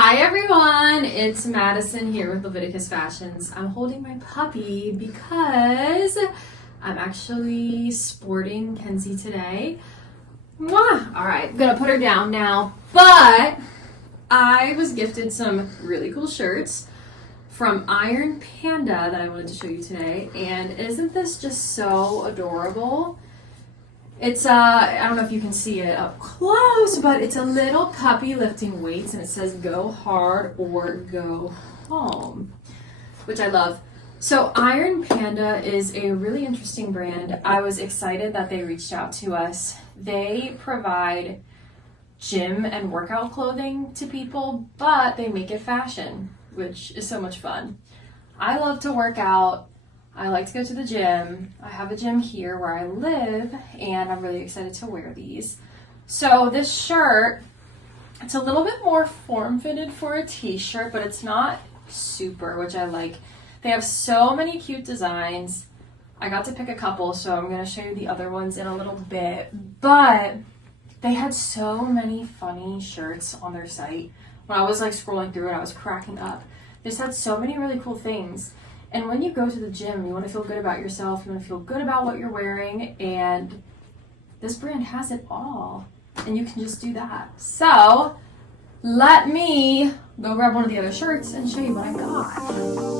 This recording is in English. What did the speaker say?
Hi everyone, it's Madison here with Leviticus Fashions. I'm holding my puppy because I'm actually sporting Kenzie today. Mwah! All right, I'm gonna put her down now, but I was gifted some really cool shirts from Panda that I wanted to show you today, and isn't this just so adorable? It's I don't know if you can see it up close, but it's a little puppy lifting weights, and it says go hard or go home, which I love. So Iron Panda is a really interesting brand. I was excited that they reached out to us. They provide gym and workout clothing to people, but they make it fashion, which is so much fun. I love to work out. I like to go to the gym. I have a gym here where I live, and I'm really excited to wear these. So this shirt, it's a little bit more form-fitted for a t-shirt, but it's not super, which I like. They have so many cute designs. I got to pick a couple, so I'm going to show you the other ones in a little bit. But they had so many funny shirts on their site. When I was scrolling through it, I was cracking up. They just had so many really cool things. And when you go to the gym, you want to feel good about yourself, you want to feel good about what you're wearing, and this brand has it all, and you can just do that. So let me go grab one of the other shirts and show you what I got.